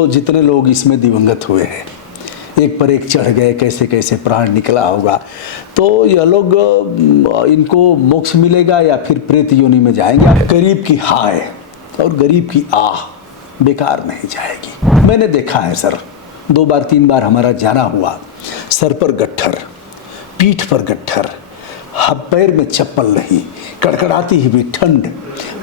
तो जितने लोग इसमें दिवंगत हुए हैं, एक पर एक चढ़ गए, कैसे कैसे प्राण निकला होगा, तो यह लोग इनको मोक्ष मिलेगा या फिर प्रेत योनि में जाएंगे। गरीब की हाय और गरीब की आह बेकार नहीं जाएगी। मैंने देखा है सर, 2 बार 3 बार हमारा जाना हुआ। सर पर गट्ठर, पीठ पर गट्ठर, पैर में चप्पल नहीं, कड़कड़ाती हुई ठंड,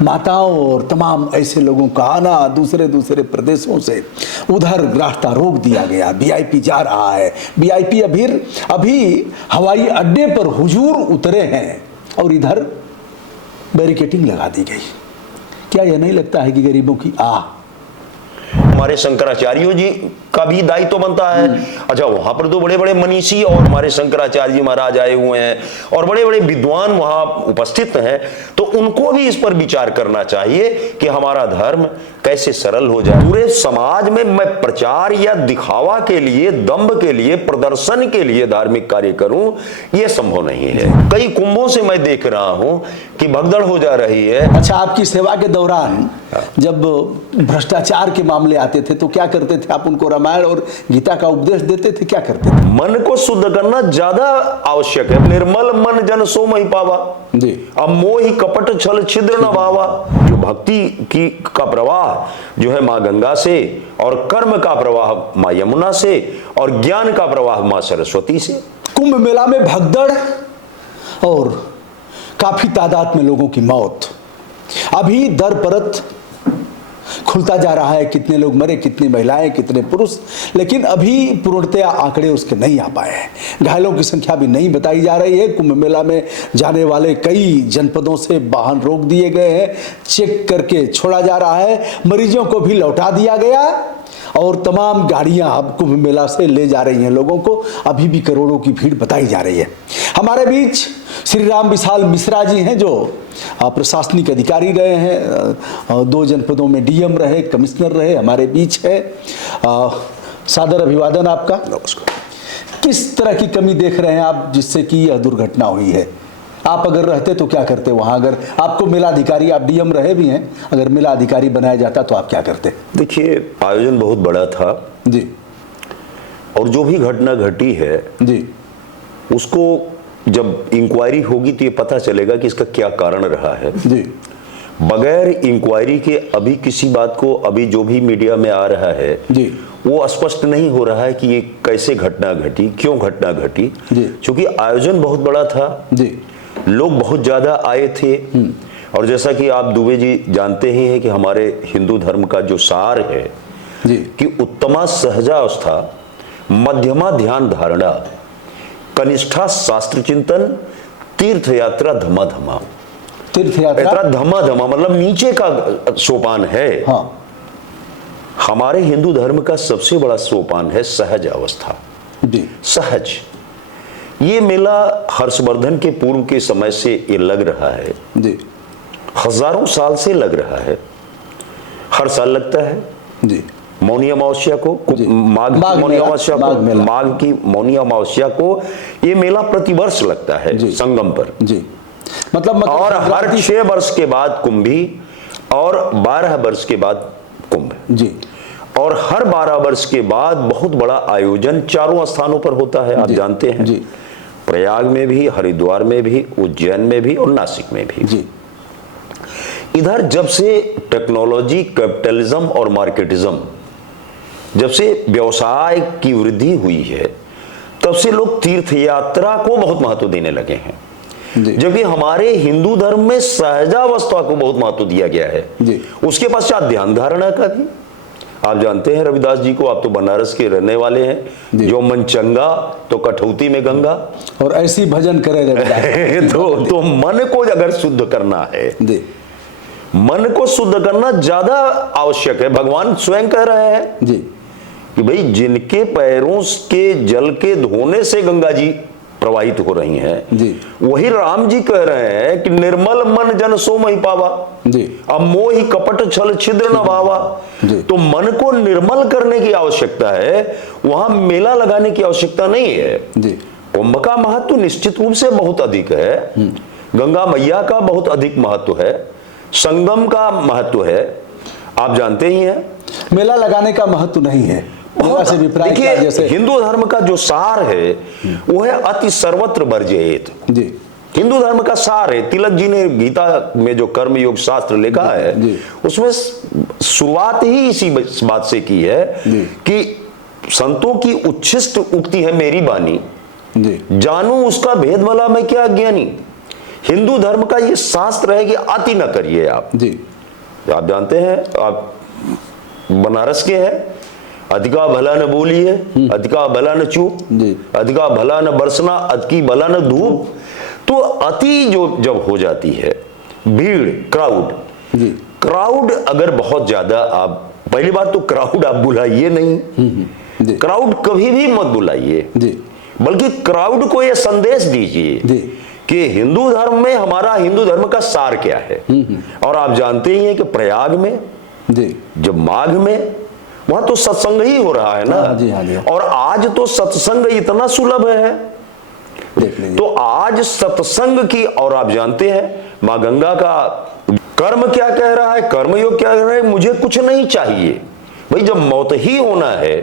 माताओं और तमाम ऐसे लोगों का आना दूसरे दूसरे प्रदेशों से। उधर रास्ता रोक दिया गया, वीआईपी जा रहा है, वीआईपी अभी हवाई अड्डे पर हुजूर उतरे हैं और इधर बैरिकेटिंग लगा दी गई। क्या यह नहीं लगता है कि गरीबों की आह? हमारे शंकराचार्य जी का भी दायित्व तो बनता है। अच्छा, वहां पर तो बड़े बड़े मनीषी और हमारे शंकराचार्य जी महाराज आए हुए हैं और बड़े बड़े विद्वान वहां उपस्थित हैं, तो उनको भी इस पर विचार करना चाहिए कि हमारा धर्म कैसे सरल हो जाए। पूरे समाज में मैं प्रचार या दिखावा के लिए, दंभ के लिए, प्रदर्शन के लिए धार्मिक कार्य करूं, यह संभव नहीं है। कई कुंभों से मैं देख रहा हूं कि भगदड़ हो जा रही है। अच्छा, आपकी सेवा के दौरान जब भ्रष्टाचार के मामले आते थे तो क्या करते थे आप? उनको रामायण और गीता का उपदेश देते थे, क्या करते थे? मन को शुद्ध करना ज्यादा आवश्यक है। निर्मल मन जन सो मही पावा जी। अब मोहि कपट छल छिद्र न भावा। जो भक्ति की का प्रवाह जो है माँ गंगा से, और कर्म का प्रवाह माँ यमुना से, और ज्ञान का प्रवाह माँ सरस्वती से। कुंभ मेला में भगदड़ और काफी तादाद में लोगों की मौत। अभी दर परत खुलता जा रहा है, कितने लोग मरे, कितनी महिलाएं, कितने पुरुष, लेकिन अभी पूर्णतया आंकड़े उसके नहीं आ पाए हैं। घायलों की संख्या भी नहीं बताई जा रही है। कुंभ मेला में जाने वाले कई जनपदों से वाहन रोक दिए गए हैं, चेक करके छोड़ा जा रहा है, मरीजों को भी लौटा दिया गया और तमाम गाड़ियां अब कुंभ मेला से ले जा रही हैं लोगों को। अभी भी करोड़ों की भीड़ बताई जा रही है। हमारे बीच श्री राम विशाल मिश्रा जी हैं, जो प्रशासनिक अधिकारी रहे हैं, 2 जनपदों में डीएम रहे, कमिश्नर रहे, हमारे बीच है। सादर अभिवादन आपका। नमस्कार। किस तरह की कमी देख रहे हैं आप जिससे कि यह दुर्घटना हुई है? आप अगर रहते तो क्या करते वहां? अगर आपको मेला अधिकारी, आप डीएम रहे भी हैं, अगर मेला अधिकारी बनाया जाता तो आप क्या करते? देखिए, आयोजन बहुत बड़ा था जी, और जो भी घटना घटी है जी, उसको जब इंक्वायरी होगी तो ये पता चलेगा कि इसका क्या कारण रहा है जी। बगैर इंक्वायरी के अभी किसी बात को, अभी जो भी मीडिया में आ रहा है जी, वो स्पष्ट नहीं हो रहा है कि ये कैसे घटना घटी, क्यों घटना घटी। क्योंकि आयोजन बहुत बड़ा था जी, लोग बहुत ज्यादा आए थे, और जैसा कि आप दुबे जी जानते ही हैं कि हमारे हिंदू धर्म का जो सार है जी, कि उत्तमा सहजावस्था, मध्यमा ध्यान धारणा, कनिष्ठा शास्त्र चिंतन, तीर्थ यात्रा धमा धमा। तीर्थ यात्रा धमा धमा मतलब नीचे का सोपान है। हाँ। हमारे हिंदू धर्म का सबसे बड़ा सोपान है सहज अवस्था। जी। सहज। ये मेला हर्षवर्धन के पूर्व के समय से ये लग रहा है जी, हजारों साल से लग रहा है, हर साल लगता है जी। मौनी अमावस्या को, माघ मौनी अमावस्या को, माघ की मौनी अमावस्या को ये मेला प्रतिवर्ष लगता है संगम पर जी। मतलब और हर 6 वर्ष के बाद कुंभी और 12 वर्ष के बाद कुंभ जी, और हर 12 वर्ष के बाद बहुत बड़ा आयोजन 4 स्थानों पर होता है, आप जानते हैं जी। प्रयाग में भी, हरिद्वार में भी, उज्जैन में भी और नासिक में भी जी। इधर जब से टेक्नोलॉजी, कैपिटलिज्म और मार्केटिज्म, जब से व्यवसाय की वृद्धि हुई है, तब से लोग तीर्थ यात्रा को बहुत महत्व देने लगे हैं, जबकि हमारे हिंदू धर्म में सहजावस्था को बहुत महत्व दिया गया है जी। उसके पश्चात ध्यान धारणा का भी। आप जानते हैं रविदास जी को, आप तो बनारस के रहने वाले हैं, जो मन चंगा तो कठौती में गंगा, और ऐसी भजन करे रविदास तो मन को अगर शुद्ध करना है जी, मन को शुद्ध करना ज्यादा आवश्यक है। भगवान स्वयं कह रहे हैं जी कि भाई जिनके पैरों के जल के धोने से गंगा जी प्रवाहित हो रही हैं जी, वही राम जी कह रहे हैं कि निर्मल मन जन सो मही पावा जी, अब मोहि कपट छल छिद्र न भावा। तो मन को निर्मल करने की आवश्यकता है, वहां मेला लगाने की आवश्यकता नहीं है जी। कुंभ का महत्व निश्चित रूप से बहुत अधिक है, गंगा मैया का बहुत अधिक महत्व है, संगम का महत्व है, आप जानते ही हैं। मेला लगाने का महत्व नहीं है, मेला से विपरीत देखिए, जैसे हिंदू धर्म का जो सार है वो है अति सर्वत्र वर्जयेत। जी हिंदू धर्म का सार है। तिलक जी ने गीता में जो कर्म योग शास्त्र लिखा है उसमें शुरुआत ही इसी बात से की है कि संतों की उच्छिष्ट उक्ति है मेरी बानी, जानू उसका भेद भला मैं क्या ज्ञानी। हिंदू धर्म का ये शास्त्र है कि अति न करिए आप जानते हैं, आप बनारस के हैं, अधिका भला न बोलिए, अधिका भला न चूप, अधिका भला न बरसना, अधिकी भला न धूप। तो अति जो जब हो जाती है, भीड़, क्राउड अगर बहुत ज्यादा, आप पहली बात तो क्राउड आप बुलाइए नहीं, क्राउड कभी भी मत बुलाइए, बल्कि क्राउड को यह संदेश दीजिए कि हिंदू धर्म में हमारा हिंदू धर्म का सार क्या है। और आप जानते ही हैं कि प्रयाग में जब माघ में वहां तो सत्संग ही हो रहा है ना। और आज तो सत्संग इतना सुलभ है, तो आज सत्संग की, और आप जानते हैं मां गंगा का कर्म क्या कह रहा है, कर्मयोग क्या कह रहा है, मुझे कुछ नहीं चाहिए भाई। जब मौत ही होना है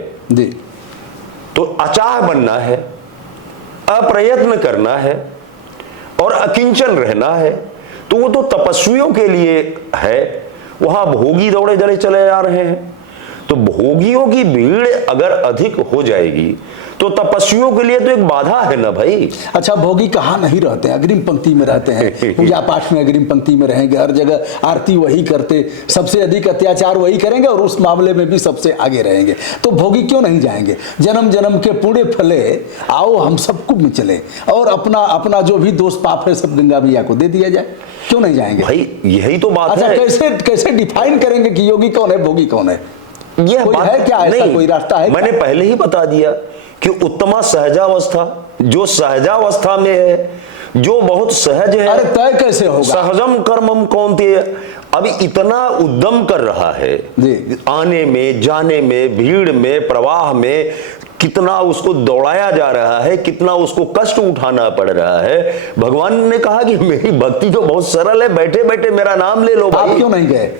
तो अचाह बनना है, अप्रयत्न करना है और अकिंचन रहना है। तो वो तो तपस्वियों के लिए है, वहां भोगी दौड़े जले चले जा रहे हैं। तो भोगियों की भीड़ अगर अधिक हो जाएगी तो तपस्वियों के लिए तो एक बाधा है ना भाई। अच्छा, भोगी कहाँ नहीं रहते हैं, अग्रिम पंक्ति में रहते हैं, पूजा पाठ में अग्रिम पंक्ति में रहेंगे, हर जगह आरती वही करते, सबसे अधिक अत्याचार वही करेंगे और उस मामले में भी सबसे आगे रहेंगे। तो भोगी क्यों नहीं जाएंगे? जन्म जन्म के पुण्य फले, आओ हम सब कुंभ में चले और अपना अपना जो भी दोष पाप है सब गंगा मैया को दे दिया जाए। क्यों नहीं जाएंगे भाई? यही तो बात है। कैसे कैसे डिफाइन करेंगे कि योगी कौन है, भोगी कौन है? यह बात है क्या, ऐसा कोई रास्ता है? मैंने पहले ही बता दिया कि उत्तमा सहजावस्था, जो सहजावस्था में है, जो बहुत सहज है। अरे तय कैसे होगा? सहजम कर्मम कौनते, अभी इतना उद्यम कर रहा है आने में, जाने में, भीड़ में, प्रवाह में, कितना उसको दौड़ाया जा रहा है, कितना उसको कष्ट उठाना पड़ रहा है। भगवान ने कहा कि मेरी भक्ति तो बहुत सरल है, बैठे बैठे मेरा नाम ले लो भाई। आप क्यों नहीं गए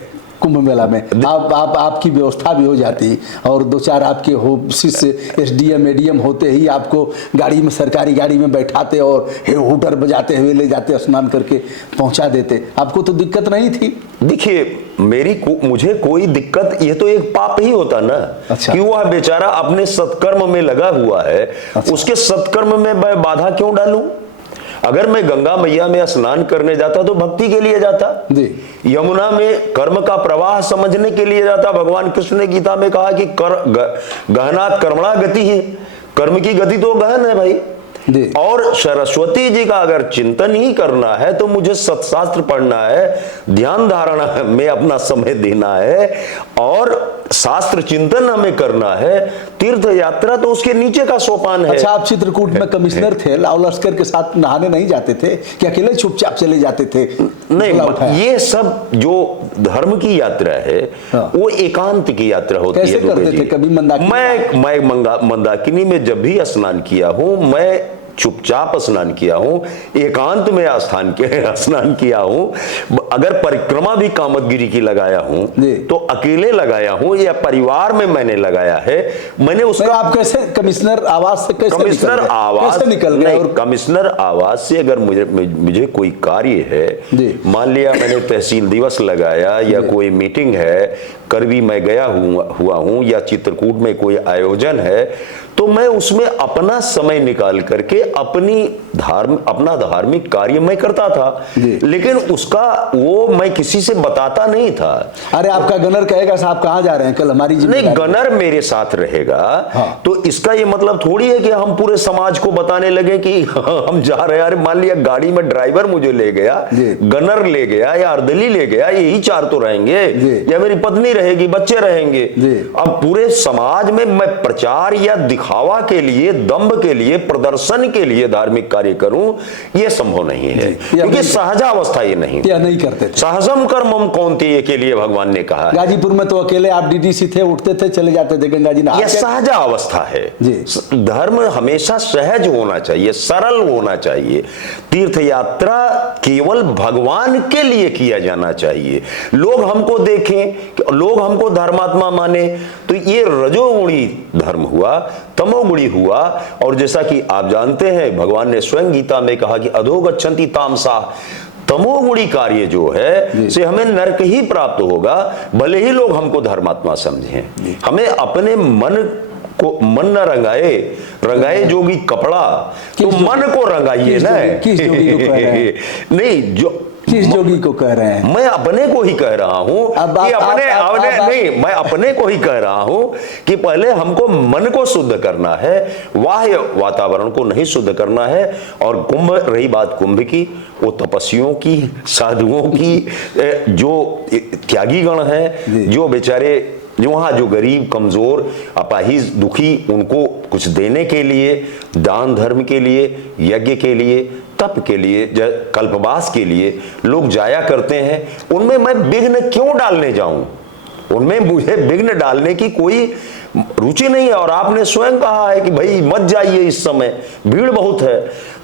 कुंभ मेला में? आपकी व्यवस्था भी हो जाती और दो चार आपके हो शिष्य एसडीएम एडीएम होते ही आपको गाड़ी में, सरकारी गाड़ी में बैठाते और हूटर बजाते हुए ले जाते, स्नान करके पहुंचा देते। आपको तो दिक्कत नहीं थी। देखिए, मुझे कोई दिक्कत, ये तो एक पाप ही होता ना। अच्छा। कि वह बेचारा अपने सत्कर्म में लगा हुआ है। अच्छा। उसके सत्कर्म में मैं बाधा क्यों डालूं? अगर मैं गंगा मैया में स्नान करने जाता तो भक्ति के लिए जाता, यमुना में कर्म का प्रवाह समझने के लिए जाता। भगवान कृष्ण ने गीता में कहा कि गहना कर्मणा गति है, कर्म की गति तो गहन है भाई। और सरस्वती जी का अगर चिंतन ही करना है तो मुझे सत्शास्त्र पढ़ना है, ध्यान धारणा में अपना समय देना है और शास्त्र चिंतन हमें करना है। तीर्थ यात्रा तो उसके नीचे का सोपान है। अच्छा, आप चित्रकूट में कमिश्नर थे, लाव लश्कर के साथ नहाने नहीं जाते थे कि अकेले चुपचाप चले जाते थे? नहीं, ये सब जो धर्म की यात्रा है वो एकांत की यात्रा होती है। कैसे करते थे? कभी मंदाकिनी? मैं मंदाकिनी में जब भी स्नान किया हूं, मैं चुपचाप स्नान किया हूं, एकांत में स्नान किया हूं। अगर परिक्रमा भी कामदगिरी की लगाया हूं तो अकेले लगाया हूं या परिवार में मैंने लगाया है। मैंने उसका, आप कैसे कमिश्नर आवास से कैसे निकल गए? और कमिश्नर आवास से अगर मुझे कोई कार्य है, मान लिया मैंने तहसील दिवस लगाया या कोई मीटिंग है, करवी मैं गया हुआ हूं या चित्रकूट में कोई आयोजन है, तो मैं उसमें अपना समय निकाल करके अपना धार्मिक कार्य मैं करता था। लेकिन उसका वो मैं किसी से बताता नहीं था। अरे आपका गनर कहेगा साहब कहाँ जा रहे हैं कल, हमारी नहीं, गनर मेरे साथ रहेगा। हाँ। तो इसका ये मतलब थोड़ी है कि हम पूरे समाज को बताने लगे कि हम जा रहे हैं। अरे मान लिया गाड़ी में ड्राइवर मुझे ले गया, गनर ले गया या अर्दली ले गया, यही चार तो रहेंगे, या मेरी पत्नी रहेगी, बच्चे रहेंगे। अब पूरे समाज में मैं प्रचार या दिखावा के लिए, दंभ के लिए, प्रदर्शन के लिए धार्मिक कार्य करूं, यह संभव नहीं है, क्योंकि सहजावस्था ये नहीं, यह नहीं करते थे। सहजम कर्मम कौन्तेय के लिए भगवान ने कहा है। गाजीपुर में तो अकेले आप डीडीसी थे, उठते थे चले जाते थे गंगा जी नहा। यह सहजा अवस्था है। धर्म हमेशा सहज होना चाहिए, सरल होना चाहिए। तीर्थ यात्रा केवल भगवान के लिए किया जाना चाहिए। लोग हमको देखें, लोग हमको धर्मात्मा माने, तो ये रजोगुणी धर्म हुआ, तमोगुणी हुआ। और जैसा कि आप जानते हैं, भगवान ने स्वयं गीता में कहा कि अधोगच्छन्ति तामसा, तमोगुणी कार्य जो है से हमें नरक ही प्राप्त होगा, भले ही लोग हमको धर्मात्मा समझें। हमें अपने मन को, मन न रंगाए जोगी कपड़ा, तो मन को रंगाइए ना। किस जोगी को कह रहे हैं? नहीं, जो किस जोगी को कह रहे हैं? मैं अपने को ही कह रहा हूं कि नहीं, मैं अपने को ही कह रहा हूं कि पहले हमको मन को शुद्ध करना है, बाह्य वातावरण को नहीं शुद्ध करना है। और कुंभ, रही बात कुंभ की, वो तपस्वियों की, साधुओं की, जो त्यागी गण है, जो बेचारे वहां जो गरीब, कमजोर, अपाहिज, दुखी, उनको कुछ देने के लिए, दान धर्म के लिए, यज्ञ के लिए, तप के लिए, कल्पवास के लिए लोग जाया करते हैं, उनमें मैं विघ्न क्यों डालने जाऊं? उनमें मुझे विघ्न डालने की कोई रुचि नहीं है। और आपने स्वयं कहा है कि भाई मत जाइए, इस समय भीड़ बहुत है।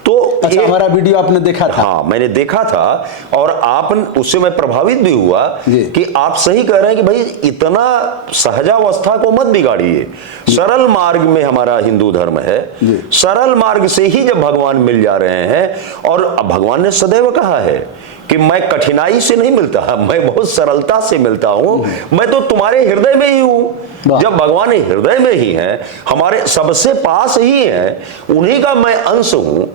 तो अच्छा, हमारा वीडियो आपने देखा था? हाँ, मैंने देखा था, और आप उससे मैं प्रभावित भी हुआ कि आप सही कह रहे हैं कि भाई इतना सहजावस्था को मत बिगाड़िए। सरल मार्ग में हमारा हिंदू धर्म है, सरल मार्ग से ही जब भगवान मिल जा रहे हैं। और भगवान ने सदैव कहा है कि मैं कठिनाई से नहीं मिलता, मैं बहुत सरलता से मिलता हूं, मैं तो तुम्हारे हृदय में ही हूं। जब भगवान हृदय में ही है, हमारे सबसे पास ही है, उन्हीं का मैं अंश हूं।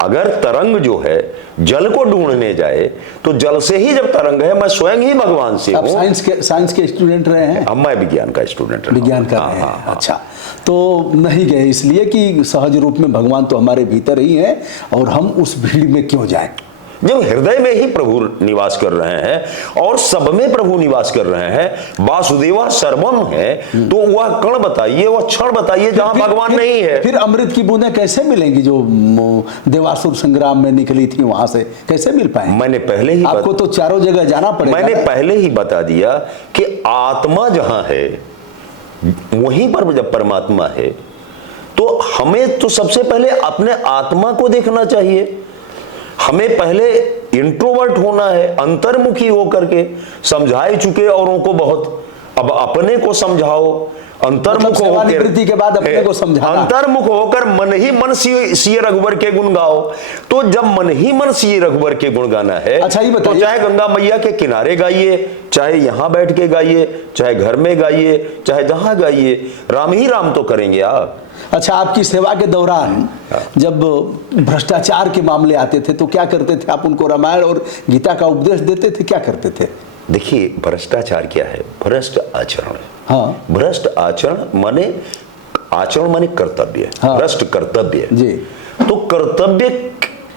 अगर तरंग जो है जल को ढूंढने जाए, तो जल से ही जब तरंग है, मैं स्वयं ही भगवान से हूं। साइंस के स्टूडेंट रहे हैं? अब मैं विज्ञान का स्टूडेंट रहा। विज्ञान का रहे हैं। अच्छा, तो नहीं गए इसलिए कि सहज रूप में भगवान तो हमारे भीतर ही है, और हम उस भीड़ में क्यों जाएं? जब हृदय में ही प्रभु निवास कर रहे हैं और सब में प्रभु निवास कर रहे हैं, वासुदेवा सर्वम है, तो वह कण बताइए, वह क्षण बताइए जहां भगवान नहीं है। फिर अमृत की बूंदें कैसे मिलेंगी जो देवासुर संग्राम में निकली थी, वहां से कैसे मिल पाएंगे? मैंने पहले ही आपको तो चारों जगह जाना पड़ेगा। मैंने पहले ही बता दिया कि आत्मा जहां है वहीं पर जब परमात्मा है, तो हमें तो सबसे पहले अपने आत्मा को देखना चाहिए। हमें पहले इंट्रोवर्ट होना है, अंतर्मुखी होकर के। समझाए चुके औरों को बहुत, अब अपने को समझाओ। अंतर्मुख होकर के बाद अपने को समझाना, अंतर्मुख होकर मन ही मन सिए रघुवर के गुण गाओ। तो जब मन ही मन सिए रघुवर के गुण गाना है, अच्छा, तो चाहे गंगा मैया के किनारे गाइए, चाहे यहां बैठ के गाइए, चाहे घर में गाइए, चाहे जहां गाइए, राम ही राम तो करेंगे आप। अच्छा, आपकी सेवा के दौरान जब भ्रष्टाचार के मामले आते थे तो क्या करते थे आप? उनको रामायण और गीता का उपदेश देते थे, क्या करते थे? देखिए, भ्रष्टाचार क्या है? भ्रष्ट आचरण। हाँ, भ्रष्ट आचरण माने, आचरण माने कर्तव्य। हाँ, भ्रष्ट कर्तव्य जी। तो कर्तव्य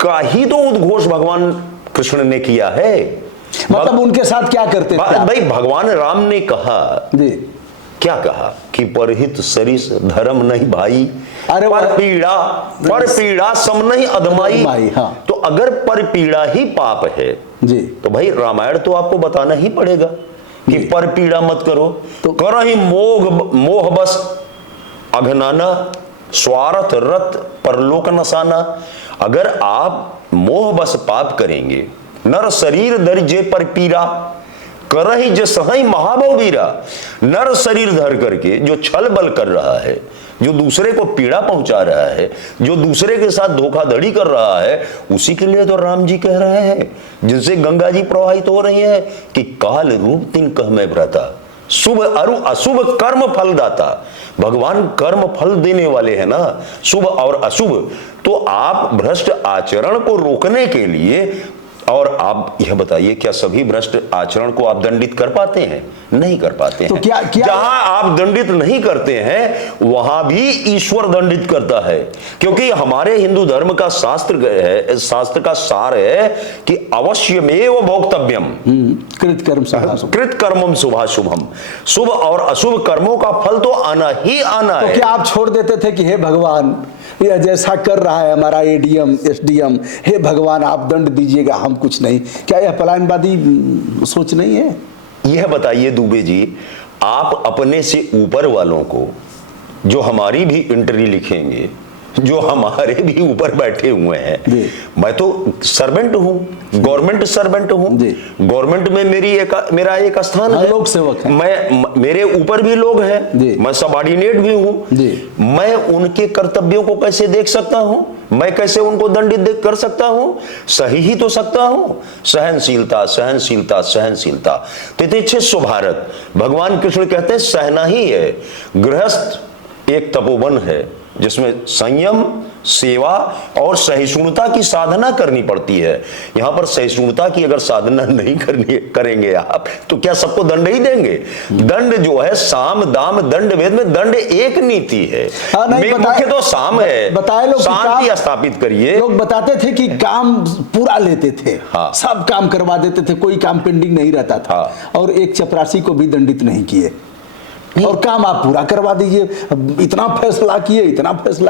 का ही तो उद्घोष भगवान कृष्ण ने किया है। मतलब उनके साथ क्या करते थे? भाई, भगवान राम ने कहा जी, क्या कहा कि परहित सरिस धर्म नहीं भाई, अरे पर पीड़ा सम नहीं अधमाई। हाँ। तो अगर पर पीड़ा ही पाप है जी, तो भाई रामायण तो आपको बताना ही पड़ेगा कि पर पीड़ा मत करो। तो करो ही मोह बस अघनाना, स्वार्थ रत परलोक नसाना। अगर आप मोह बस पाप करेंगे, नर शरीर दर्जे पर पीड़ा, करही जसहि महाबो वीरा। नर शरीर धर करके जो छल बल कर रहा है, जो दूसरे को पीड़ा पहुंचा रहा है, जो दूसरे के साथ धोखाधड़ी कर रहा है, उसी के लिए तो राम जी कह रहे हैं, जिनसे गंगा जी प्रवाहित हो रही है कि काल रूप तिन कह मैं भ्रता, शुभ अरु अशुभ कर्म फल दाता। भगवान कर्म फल देने वाले हैं ना, शुभ और अशुभ। तो आप भ्रष्ट आचरण को रोकने के लिए और आप यह बताइए, क्या सभी भ्रष्ट आचरण को आप दंडित कर पाते हैं? नहीं कर पाते तो हैं। क्या जहां आप दंडित नहीं करते हैं वहां भी ईश्वर दंडित करता है, क्योंकि हमारे हिंदू धर्म का शास्त्र का सार है कि अवश्यमेव भोक्तव्यम कृत कर्म शुभाशुभम। कृत कर्मम शुभाशुभम। शुभ और अशुभ कर्मों का फल तो आना ही आना तो है। क्या आप छोड़ देते थे कि हे भगवान, यह जैसा कर रहा है हमारा एडीएम एसडीएम, हे भगवान आप दंड दीजिएगा, हम कुछ नहीं? क्या यह पलायनवादी सोच नहीं है? यह बताइए दुबे जी, आप अपने से ऊपर वालों को, जो हमारी भी एंट्री लिखेंगे, जो हमारे भी ऊपर बैठे हुए हैं, मैं तो सर्वेंट हूं, गवर्नमेंट सर्वेंट हूं, गवर्नमेंट में मेरा एक स्थान है, लोक सेवक है, मेरे ऊपर भी लोग हैं, मैं सबऑर्डिनेट भी हूं। मैं उनके कर्तव्यों को कैसे देख सकता हूं? मैं कैसे उनको दंडित कर सकता हूं? सही ही तो सकता हूं। सहनशीलता सहनशीलता सहनशीलता, तितिक्षुष्व भारत। भगवान कृष्ण कहते हैं सहना ही है। गृहस्थ एक तपोवन है जिसमें संयम, सेवा और सहिष्णुता की साधना करनी पड़ती है। यहां पर सहिष्णुता की अगर साधना नहीं करेंगे आप, तो क्या सबको दंड ही देंगे? दंड जो है, साम दाम दंड, वेद में दंड एक नीति है। मुख्य तो साम है, बताए लोग शांति स्थापित करिए। लोग बताते थे कि काम पूरा लेते थे, सब काम करवा देते थे, कोई काम पेंडिंग नहीं रहता था, और एक चपरासी को भी दंडित नहीं किए, और काम आप पूरा करवा दीजिए। इतना फैसला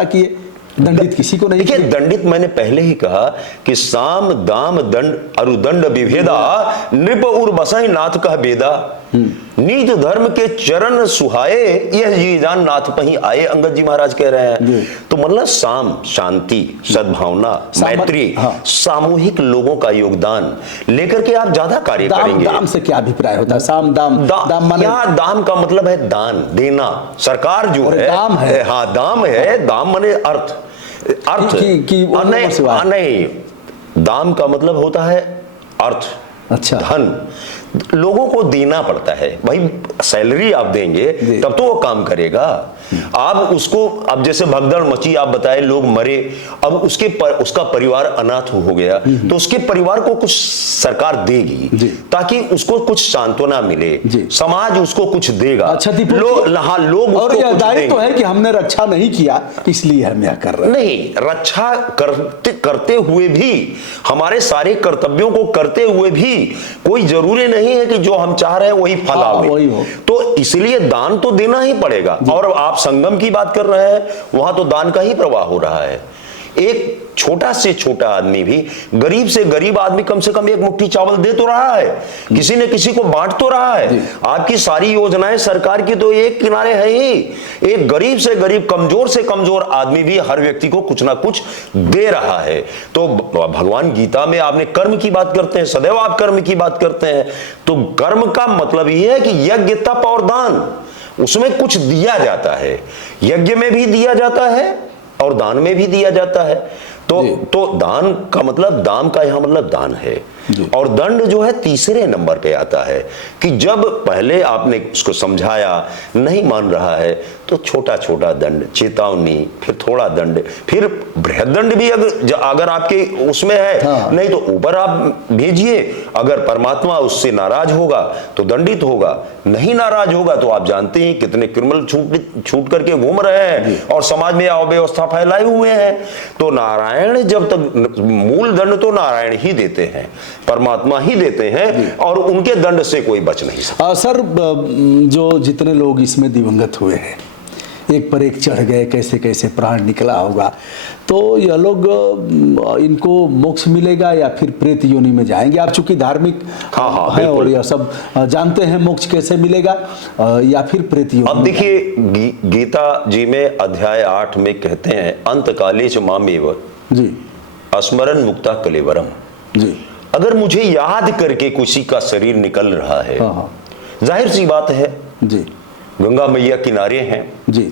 किए, दंडित किसी को नहीं। देखिए, दंडित मैंने पहले ही कहा कि साम दाम दंड अरुदंड विभेदा, नृप उर बसहि नाथ कह बेदा, नीत धर्म के चरण सुहाए, यह जी जान नाथ पही आए। अंगद जी महाराज कह रहे हैं। तो मतलब साम, शांति, सद्भावना, मैत्री, सामूहिक लोगों का योगदान लेकर के आप ज्यादा कार्य करेंगे। दाम से क्या अभिप्राय होता है? साम दाम, दाम का मतलब है दान देना। सरकार जो है, दाम है, दाम है, दाम माने अर्थ नहीं, दाम का मतलब होता है अर्थ, अच्छा, धन। लोगों को देना पड़ता है भाई। सैलरी आप देंगे तब तो वो काम करेगा। आप उसको, अब जैसे भगदड़ मची, आप बताए लोग मरे, अब उसका परिवार अनाथ हो गया, तो उसके परिवार को कुछ सरकार देगी ताकि उसको कुछ सांत्वना मिले, समाज उसको कुछ देगा। अच्छा, लोग और यह दायित्व है कि हमने रक्षा नहीं किया इसलिए हम यह कर रहे हैं। नहीं, रक्षा करते हुए भी, हमारे सारे कर्तव्यों को करते हुए भी, कोई जरूरी नहीं है कि जो हम चाह रहे हैं वही फल आवे। तो इसलिए दान तो देना ही पड़ेगा। और आप संगम की बात कर रहे हैं, वहां तो दान का ही प्रवाह हो रहा है। एक छोटा से छोटा आदमी भी, गरीब से गरीब आदमी कम से कम एक मुट्ठी चावल दे तो रहा है, किसी ने किसी को बांट तो रहा है। आपकी सारी योजनाएं सरकार की तो एक किनारे है ही। एक गरीब से गरीब, कमजोर से कमजोर आदमी भी हर व्यक्ति को कुछ ना कुछ दे रहा है। तो भगवान गीता में आपने कर्म की बात करते हैं, सदैव आप कर्म की बात करते हैं। तो कर्म का मतलब यह है कि यज्ञ, तप और दान, उसमें कुछ दिया जाता है। यज्ञ में भी दिया जाता है और दान में भी दिया जाता है। तो दान का मतलब, दाम का यहां मतलब दान है। और दंड जो है तीसरे नंबर पे आता है कि जब पहले आपने उसको समझाया, नहीं मान रहा है, तो छोटा छोटा दंड, चेतावनी, फिर थोड़ा दंड, फिर बृहद दंड भी अगर आपके उसमें है, नहीं तो ऊपर आप भेजिए। अगर परमात्मा उससे नाराज होगा तो दंडित होगा, नहीं नाराज होगा तो आप जानते हैं कितने क्रिमिनल छूट करके घूम रहे हैं और समाज में अव्यवस्था फैलाए हुए हैं। तो नारायण जब तक, मूल दंड तो नारायण ही देते हैं, परमात्मा ही देते हैं, और उनके दंड से कोई बच नहीं सकता। सर, जो जितने लोग इसमें दिवंगत हुए हैं, एक पर एक चढ़ गए, कैसे कैसे प्राण निकला होगा, तो यह लोग, इनको मोक्ष मिलेगा या फिर प्रेत योनि में जाएंगे? आप चूंकि धार्मिक है और यह सब जानते हैं मोक्ष कैसे मिलेगा, या फिर प्रेत योनि। अब देखिए, गीता जी में अध्याय 8 में कहते हैं, अंत काले च मामेव जी स्मरण मुक्ता कलेवरम जी। अगर मुझे याद करके किसी का शरीर निकल रहा है, जाहिर सी बात है जी, गंगा मैया किनारे हैं जी,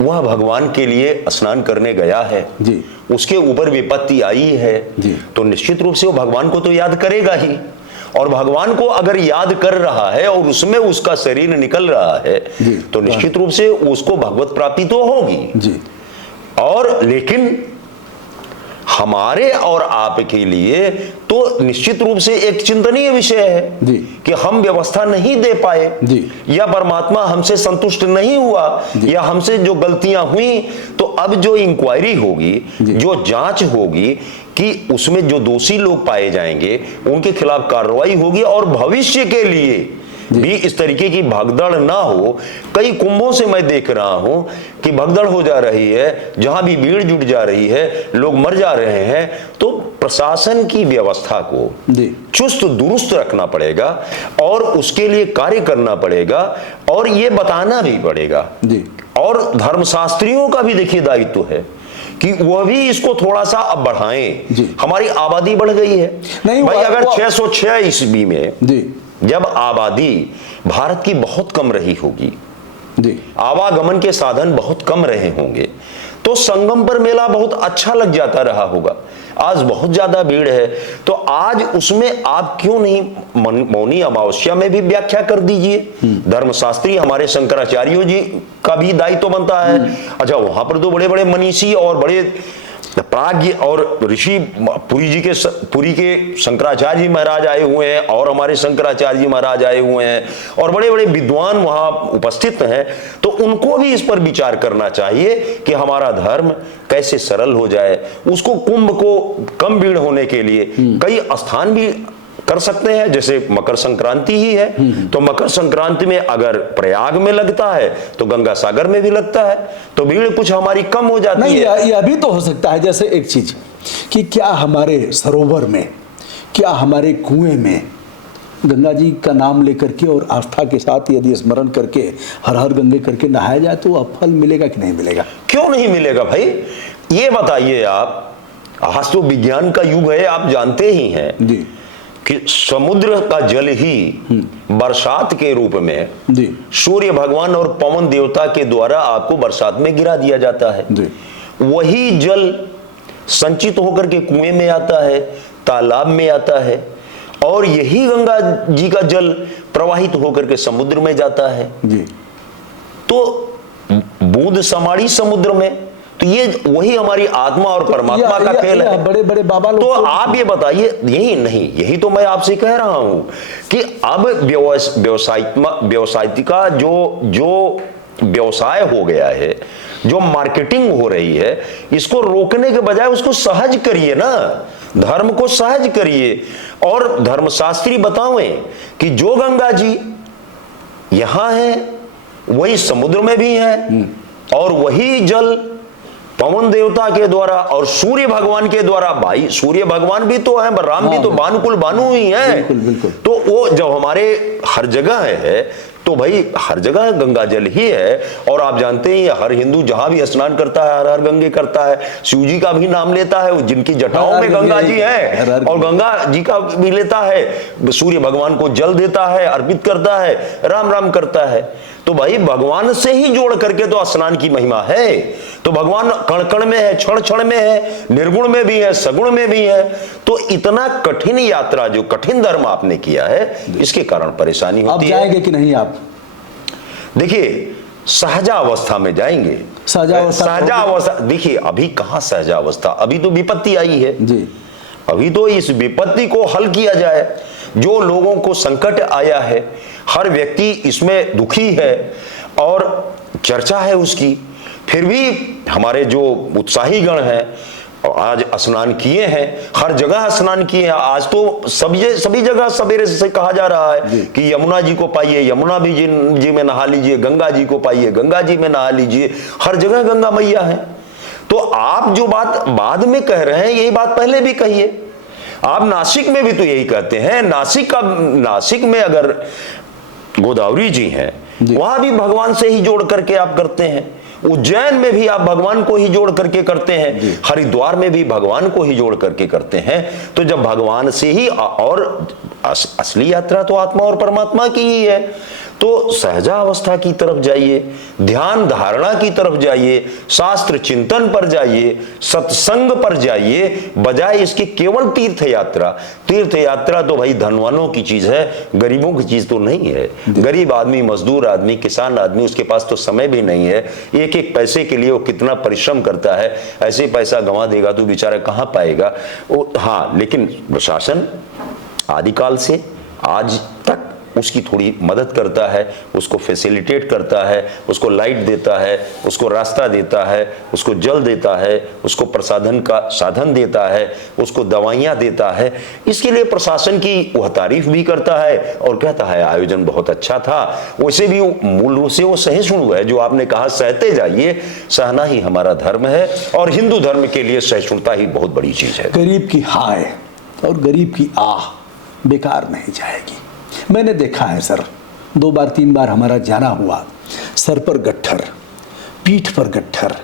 वह भगवान के लिए स्नान करने गया है जी, उसके ऊपर विपत्ति आई है जी, तो निश्चित रूप से वो भगवान को तो याद करेगा ही। और भगवान को अगर याद कर रहा है और उसमें उसका शरीर निकल रहा है, तो निश्चित रूप से उसको भगवत प्राप्ति तो होगी जी। और लेकिन हमारे और आपके लिए तो निश्चित रूप से एक चिंतनीय विषय है जी। कि हम व्यवस्था नहीं दे पाए जी। या परमात्मा हमसे संतुष्ट नहीं हुआ या हमसे जो गलतियां हुई, तो अब जो इंक्वायरी होगी, जो जांच होगी कि उसमें जो दोषी लोग पाए जाएंगे उनके खिलाफ कार्रवाई होगी और भविष्य के लिए भी इस तरीके की भगदड़ ना हो। कई कुंभों से मैं देख रहा हूं कि भगदड़ हो जा रही है, जहां भी भीड़ जुट जा रही है, लोग मर जा रहे हैं। तो प्रशासन की व्यवस्था को चुस्त दुरुस्त रखना पड़ेगा और उसके लिए कार्य करना पड़ेगा और ये बताना भी पड़ेगा। और धर्मशास्त्रियों का भी देखिए दायित्व है कि वह भी इसको थोड़ा सा अब बढ़ाएं। हमारी आबादी बढ़ गई है नहीं भाई, अगर 606 ईस्वी में जब आबादी भारत की बहुत कम रही होगी, आवागमन के साधन बहुत कम रहे होंगे, तो संगम पर मेला बहुत अच्छा लग जाता रहा होगा। आज बहुत ज्यादा भीड़ है, तो आज उसमें आप क्यों नहीं मौनी अमावस्या में भी व्याख्या कर दीजिए। धर्मशास्त्री हमारे शंकराचार्यों जी का भी दायित्व बनता है। अच्छा, वहां पर तो बड़े बड़े मनीषी और बड़े प्राज्ञ और ऋषि पुरी के शंकराचार्य जी महाराज आए हुए हैं और हमारे शंकराचार्य जी महाराज आए हुए हैं और बड़े बड़े विद्वान वहां उपस्थित हैं। तो उनको भी इस पर विचार करना चाहिए कि हमारा धर्म कैसे सरल हो जाए। उसको कुंभ को कम भीड़ होने के लिए कई स्थान भी कर सकते हैं, जैसे मकर संक्रांति ही है, तो मकर संक्रांति में अगर प्रयाग में लगता है तो गंगा सागर में भी लगता है, तो भीड़ कुछ हमारी कम हो जाती है। यह भी तो हो सकता है, जैसे एक चीज कि क्या हमारे सरोवर में, क्या हमारे कुएं में गंगा जी का नाम लेकर के और आस्था के साथ यदि स्मरण करके हर हर गंगे करके नहाया जाए तो वह फल मिलेगा कि नहीं मिलेगा? क्यों नहीं मिलेगा भाई, ये बताइए आप। आज तो विज्ञान का युग है, आप जानते ही हैं जी कि समुद्र का जल ही बरसात के रूप में सूर्य भगवान और पवन देवता के द्वारा आपको बरसात में गिरा दिया जाता है। वही जल संचित होकर के कुएं में आता है, तालाब में आता है और यही गंगा जी का जल प्रवाहित होकर के समुद्र में जाता है। तो बूंद समाड़ी समुद्र में, तो ये वही हमारी आत्मा और परमात्मा का खेल है। बड़े बड़े बाबा लोग, तो आप ये बताइए, यही नहीं, यही तो मैं आपसे कह रहा हूं कि अब व्यवसायिक का जो व्यवसाय हो गया है, जो मार्केटिंग हो रही है, इसको रोकने के बजाय उसको सहज करिए ना, धर्म को सहज करिए। और धर्मशास्त्री बताएं कि जो गंगा जी यहां है वही समुद्र में भी है और वही जल पवन देवता के द्वारा और सूर्य भगवान के द्वारा, भाई सूर्य भगवान भी तो है, राम भी तो भानुकुल भानु ही है। बिल्कुल, बिल्कुल। तो वो जब हमारे हर जगह है तो भाई हर जगह गंगा जल ही है। और आप जानते ही हर हिंदू जहां भी स्नान करता है हर हर गंगे करता है, शिव जी का भी नाम लेता है, जिनकी जटाओं में गंगा जी है, और गंगा जी का भी लेता है, सूर्य भगवान को जल देता है, अर्पित करता है, राम राम करता है। तो भाई भगवान से ही जोड़ करके तो स्नान की महिमा है। तो भगवान कण कण में है, क्षण क्षण में है, निर्गुण में भी है, सगुण में भी है। तो इतना कठिन यात्रा, जो कठिन धर्म आपने किया है, इसके कारण परेशानी होती है। आप जाएंगे कि नहीं? आप देखिए सहजावस्था में जाएंगे। सहजावस्था देखिए, अभी कहां सहजावस्था, अभी तो विपत्ति आई है जी। अभी तो इस विपत्ति को हल किया जाए। जो लोगों को संकट आया है, हर व्यक्ति इसमें दुखी है और चर्चा है उसकी, फिर भी हमारे जो उत्साही गण हैं आज स्नान किए हैं, हर जगह स्नान किए हैं। आज तो सभी जगह सवेरे से कहा जा रहा है कि यमुना जी को पाइए, यमुना भी जी में नहा लीजिए, गंगा जी को पाइए, गंगा जी में नहा लीजिए, हर जगह गंगा मैया है। तो आप जो बात बाद में कह रहे हैं, यही बात पहले भी कहिए। आप नासिक में भी तो यही कहते हैं। नासिक में अगर गोदावरी जी हैं, वहां भी भगवान से ही जोड़ करके आप करते हैं। उज्जैन में भी आप भगवान को ही जोड़ करके करते हैं, हरिद्वार में भी भगवान को ही जोड़ करके करते हैं। तो जब भगवान से ही, और असली यात्रा तो आत्मा और परमात्मा की ही है, तो तो सहजावस्था की तरफ जाइए, ध्यान धारणा की तरफ जाइए, शास्त्र चिंतन पर जाइए, सत्संग पर जाइए, बजाय इसके केवल तीर्थ यात्रा। तीर्थ यात्रा तो भाई धनवानों की चीज है, गरीबों की चीज तो नहीं है। गरीब आदमी, मजदूर आदमी, किसान आदमी, उसके पास तो समय भी नहीं है। एक एक पैसे के लिए वो कितना परिश्रम करता है, ऐसे पैसा गंवा देगा तो बेचारा कहां पाएगा। हाँ, लेकिन प्रशासन आदिकाल से आज तक उसकी थोड़ी मदद करता है, उसको फैसिलिटेट करता है, उसको लाइट देता है, उसको रास्ता देता है, उसको जल देता है, उसको प्रसाधन का साधन देता है, उसको दवाइयाँ देता है। इसके लिए प्रशासन की वह तारीफ भी करता है और कहता है आयोजन बहुत अच्छा था। वैसे भी मूल रूप से वो सहिष्णु है, जो आपने कहा सहते जाइए, सहना ही हमारा धर्म है और हिंदू धर्म के लिए सहिष्णुता ही बहुत बड़ी चीज है। गरीब की हाय और गरीब की आह बेकार नहीं जाएगी। मैंने देखा है सर, 2 बार 3 बार हमारा जाना हुआ, सर पर गट्ठर, पीठ पर गट्ठर,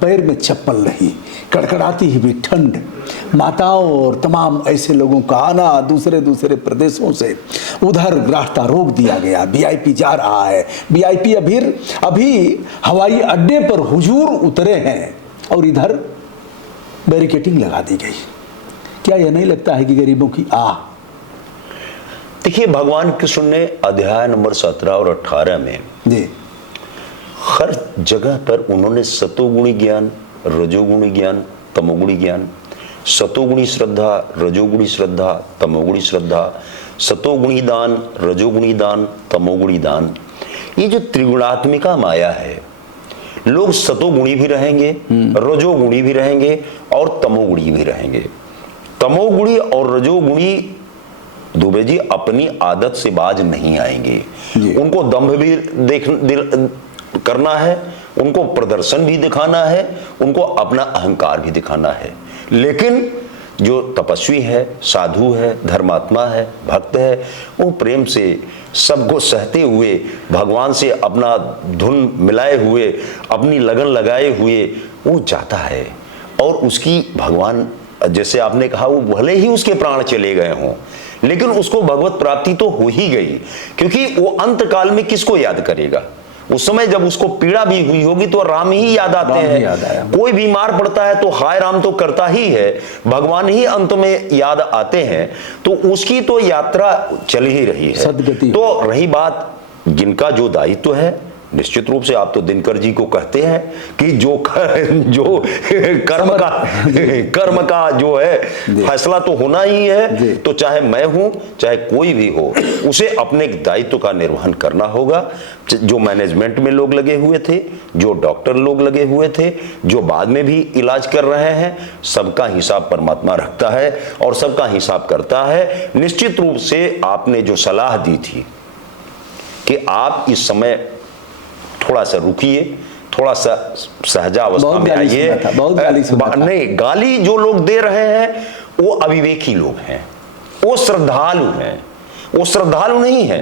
पैर में चप्पल नहीं, कड़कड़ाती हुई ठंड, माताओं और तमाम ऐसे लोगों का आना दूसरे दूसरे प्रदेशों से। उधर रास्ता रोक दिया गया, वीआईपी जा रहा है, वीआईपी अभी हवाई अड्डे पर हुजूर उतरे हैं और इधर बैरिकेटिंग लगा दी गई। क्या यह नहीं लगता है कि गरीबों की आह? देखिए, भगवान कृष्ण ने अध्याय नंबर 17 और 18 में जी हर जगह पर उन्होंने सतोगुणी ज्ञान, रजोगुणी ज्ञान, तमोगुणी ज्ञान, सतोगुणी श्रद्धा, रजोगुणी श्रद्धा, तमोगुणी श्रद्धा, सतोगुणी दान, रजोगुणी दान, तमोगुणी दान, ये जो त्रिगुणात्मिका माया है, लोग सतोगुणी भी रहेंगे, रजोगुणी भी रहेंगे और तमोगुणी भी रहेंगे। तमोगुणी और रजोगुणी दुबे जी अपनी आदत से बाज नहीं आएंगे। उनको दंभ भी करना है, उनको प्रदर्शन भी दिखाना है, उनको अपना अहंकार भी दिखाना है। लेकिन जो तपस्वी है, साधु है, धर्मात्मा है, भक्त है, वो प्रेम से सबको सहते हुए, भगवान से अपना धुन मिलाए हुए, अपनी लगन लगाए हुए वो जाता है और उसकी भगवान, जैसे आपने कहा, वो भले ही उसके प्राण चले गए हों लेकिन उसको भगवत प्राप्ति तो हो ही गई, क्योंकि वो अंत काल में किसको याद करेगा? उस समय जब उसको पीड़ा भी हुई होगी तो राम ही याद आते हैं। कोई बीमार पड़ता है तो हाय राम तो करता ही है, भगवान ही अंत में याद आते हैं। तो उसकी तो यात्रा चल ही रही है। तो रही बात जिनका जो दायित्व है, निश्चित रूप से आप तो दिनकर जी को कहते हैं कि जो कर्म का जो है फैसला तो होना ही है। तो चाहे मैं हूं चाहे कोई भी हो, उसे अपने दायित्व का निर्वहन करना होगा। जो मैनेजमेंट में लोग लगे हुए थे, जो डॉक्टर लोग लगे हुए थे, जो बाद में भी इलाज कर रहे हैं, सबका हिसाब परमात्मा रखता है और सबका हिसाब करता है। निश्चित रूप से आपने जो सलाह दी थी कि आप इस समय थोड़ा सा रुकिए, थोड़ा सा सहजावस्था में आइए। नहीं, गाली जो लोग दे रहे हैं वो अविवेकी लोग हैं, वो श्रद्धालु हैं। वो श्रद्धालु नहीं है,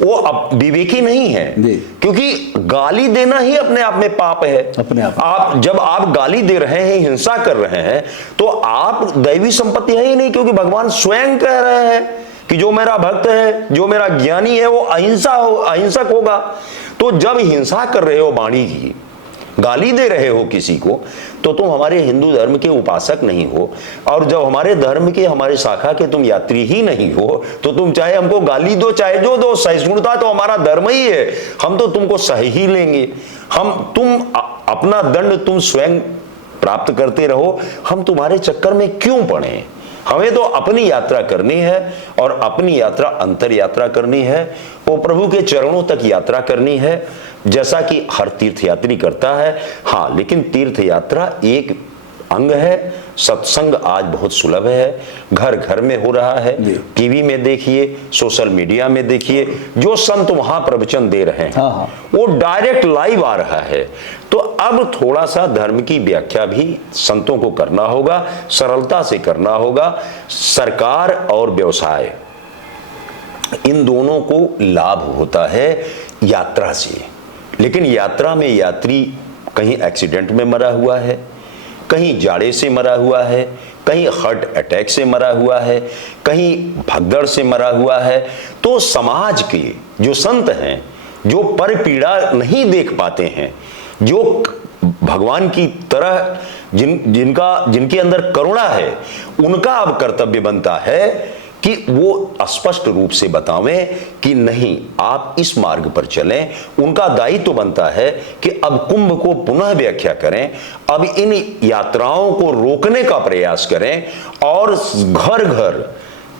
वो विवेकी नहीं है, क्योंकि गाली देना ही अपने आप में पाप है। अपने आप जब आप गाली दे रहे हैं, हिंसा कर रहे हैं, तो आप दैवी संपत्ति है ही नहीं, क्योंकि भगवान स्वयं कह रहे हैं कि जो मेरा भक्त है, जो मेरा ज्ञानी है, वो अहिंसक होगा। तो जब हिंसा कर रहे हो, वाणी की गाली दे रहे हो किसी को, तो तुम हमारे हिंदू धर्म के उपासक नहीं हो। और जब हमारे धर्म के, हमारे शाखा के तुम यात्री ही नहीं हो, तो तुम चाहे हमको गाली दो, चाहे जो दो, सहिष्णुता तो हमारा धर्म ही है, हम तो तुमको सह ही लेंगे। तुम अपना दंड तुम स्वयं प्राप्त करते रहो, हम तुम्हारे चक्कर में क्यों पड़े? हमें तो अपनी यात्रा करनी है और अपनी यात्रा अंतर यात्रा करनी है, वो प्रभु के चरणों तक यात्रा करनी है, जैसा कि हर तीर्थयात्री करता है। हाँ, लेकिन तीर्थ यात्रा एक अंग है। सत्संग आज बहुत सुलभ है, घर घर में हो रहा है, टीवी में देखिए, सोशल मीडिया में देखिए, जो संत वहां प्रवचन दे रहे हैं वो डायरेक्ट लाइव आ रहा है। तो अब थोड़ा सा धर्म की व्याख्या भी संतों को करना होगा, सरलता से करना होगा। सरकार और व्यवसाय, इन दोनों को लाभ होता है यात्रा से, लेकिन यात्रा में यात्री कहीं एक्सीडेंट में मरा हुआ है, कहीं जाड़े से मरा हुआ है, कहीं हार्ट अटैक से मरा हुआ है, कहीं भगदड़ से मरा हुआ है। तो समाज के जो संत हैं, जो पर पीड़ा नहीं देख पाते हैं, जो भगवान की तरह जिनके अंदर करुणा है, उनका अब कर्तव्य बनता है कि वो स्पष्ट रूप से बतावें कि नहीं, आप इस मार्ग पर चलें। उनका दायित्व बनता है कि अब कुंभ को पुनः व्याख्या करें, अब इन यात्राओं को रोकने का प्रयास करें और घर घर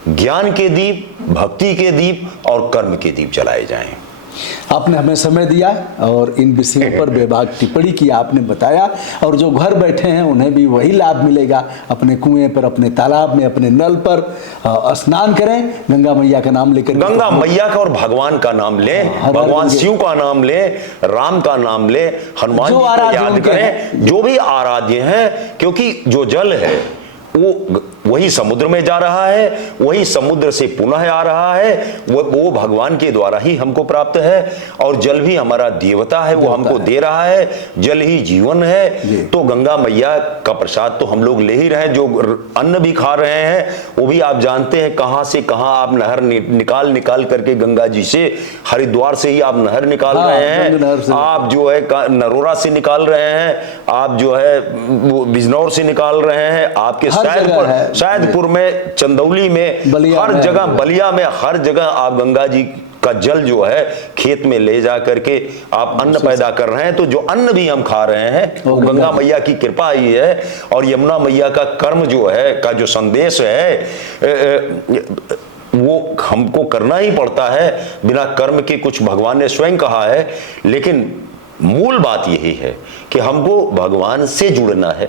ज्ञान के दीप, भक्ति के दीप और कर्म के दीप जलाए जाएं। आपने हमें समय दिया और इन विषयों पर बेबाक टिप्पणी की, आपने बताया, और जो घर बैठे हैं उन्हें भी वही लाभ मिलेगा। अपने कुएं पर, अपने तालाब में, अपने नल पर स्नान करें, गंगा मैया का नाम लेकर, गंगा मैया का और भगवान का नाम लें, भगवान शिव का नाम लें, राम का नाम लें, हनुमान जी को याद करें, जो भी आराध्य हैं। क्योंकि जो जल है वो वही समुद्र में जा रहा है, वही समुद्र से पुनः आ रहा है, वो भगवान के द्वारा ही हमको प्राप्त है। और जल भी हमारा देवता है, वो हमको दे रहा है, जल ही जीवन है। तो गंगा मैया का प्रसाद तो हम लोग ले ही रहे हैं। जो अन्न भी खा रहे हैं वो भी आप जानते हैं कहां से कहां आप नहर निकाल करके, गंगा जी से, हरिद्वार से ही आप नहर निकाल रहे हैं, आप जो है नरोरा से निकाल रहे हैं, आप जो है बिजनौर से निकाल रहे हैं, आपके शायदपुर में, चंदौली में, हर जगह, बलिया में, हर जगह आप गंगा जी का जल जो है खेत में ले जा करके आप अन्न पैदा कर रहे हैं। तो जो अन्न भी हम खा रहे हैं वो गंगा मैया की कृपा ही है। और यमुना मैया का कर्म जो है, का जो संदेश है, वो हमको करना ही पड़ता है। बिना कर्म के कुछ भगवान ने स्वयं कहा है। लेकिन मूल बात यही है कि हमको भगवान से जुड़ना है,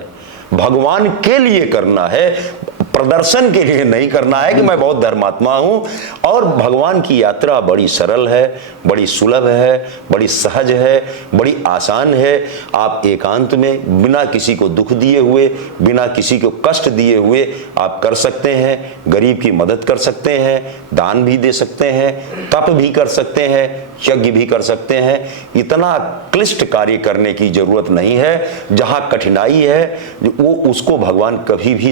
भगवान के लिए करना है, प्रदर्शन के लिए नहीं करना है कि मैं बहुत धर्मात्मा हूं। और भगवान की यात्रा बड़ी सरल है, बड़ी सुलभ है, बड़ी सहज है, बड़ी आसान है। आप एकांत में बिना किसी को दुख दिए हुए, बिना किसी को कष्ट दिए हुए आप कर सकते हैं। गरीब की मदद कर सकते हैं, दान भी दे सकते हैं, तप भी कर सकते हैं, यज्ञ भी कर सकते हैं। इतना क्लिष्ट कार्य करने की जरूरत नहीं है। जहां कठिनाई है वो उसको भगवान कभी भी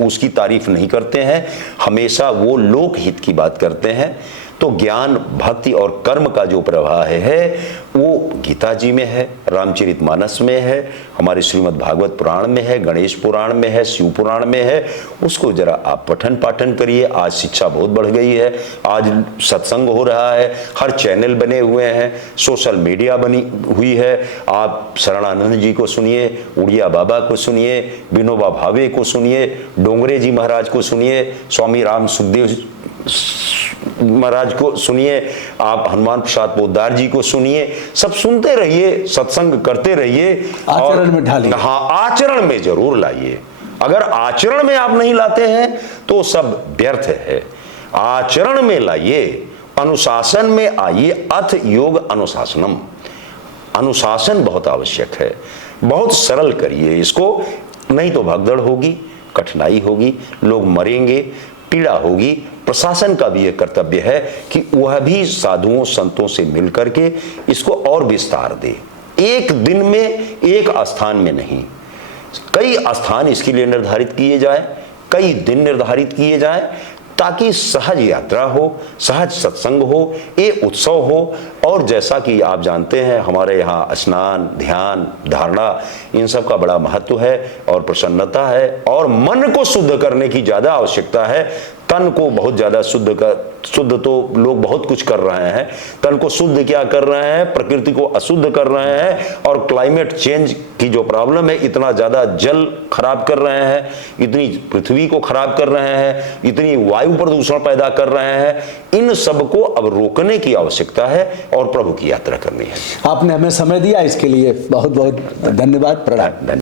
उसकी तारीफ नहीं करते हैं, हमेशा वो लोक हित की बात करते हैं। तो ज्ञान, भक्ति और कर्म का जो प्रवाह है वो गीता जी में है, रामचरितमानस में है, हमारे श्रीमद् भागवत पुराण में है, गणेश पुराण में है, शिव पुराण में है। उसको जरा आप पठन पाठन करिए। आज शिक्षा बहुत बढ़ गई है, आज सत्संग हो रहा है, हर चैनल बने हुए हैं, सोशल मीडिया बनी हुई है। आप शरणानंद जी को सुनिए, उड़िया बाबा को सुनिए, विनोबा भावे को सुनिए, डोंगरे जी महाराज को सुनिए, स्वामी राम सुखदेव महाराज को सुनिए, आप हनुमान प्रसाद पोद्दार जी को सुनिए। सब सुनते रहिए, सत्संग करते रहिए, आचरण में ढालिए। हाँ, आचरण में जरूर लाइए। अगर आचरण में आप नहीं लाते हैं तो सब व्यर्थ है। आचरण में लाइए, अनुशासन में आइए। अथ योग अनुशासनम, अनुशासन बहुत आवश्यक है। बहुत सरल करिए इसको, नहीं तो भगदड़ होगी, कठिनाई होगी, लोग मरेंगे, पीड़ा होगी। प्रशासन का भी एक कर्तव्य है कि वह भी साधुओं संतों से मिलकर के इसको और विस्तार दे। एक दिन में, एक स्थान में नहीं, कई स्थान इसके लिए निर्धारित किए जाए, कई दिन निर्धारित किए जाए, ताकि सहज यात्रा हो, सहज सत्संग हो, एक उत्सव हो। और जैसा कि आप जानते हैं हमारे यहाँ स्नान, ध्यान, धारणा, इन सब का बड़ा महत्व है और प्रसन्नता है। और मन को शुद्ध करने की ज्यादा आवश्यकता है। तन को बहुत ज्यादा शुद्ध तो लोग बहुत कुछ कर रहे हैं, तन को शुद्ध क्या कर रहे हैं, प्रकृति को अशुद्ध कर रहे हैं। और क्लाइमेट चेंज की जो प्रॉब्लम है, इतना ज्यादा जल खराब कर रहे हैं, इतनी पृथ्वी को खराब कर रहे हैं, इतनी वायु प्रदूषण पैदा कर रहे हैं। इन सबको अब रोकने की आवश्यकता है और प्रभु की यात्रा करनी है। आपने हमें समय दिया, इसके लिए बहुत बहुत धन्यवाद। प्रणाम।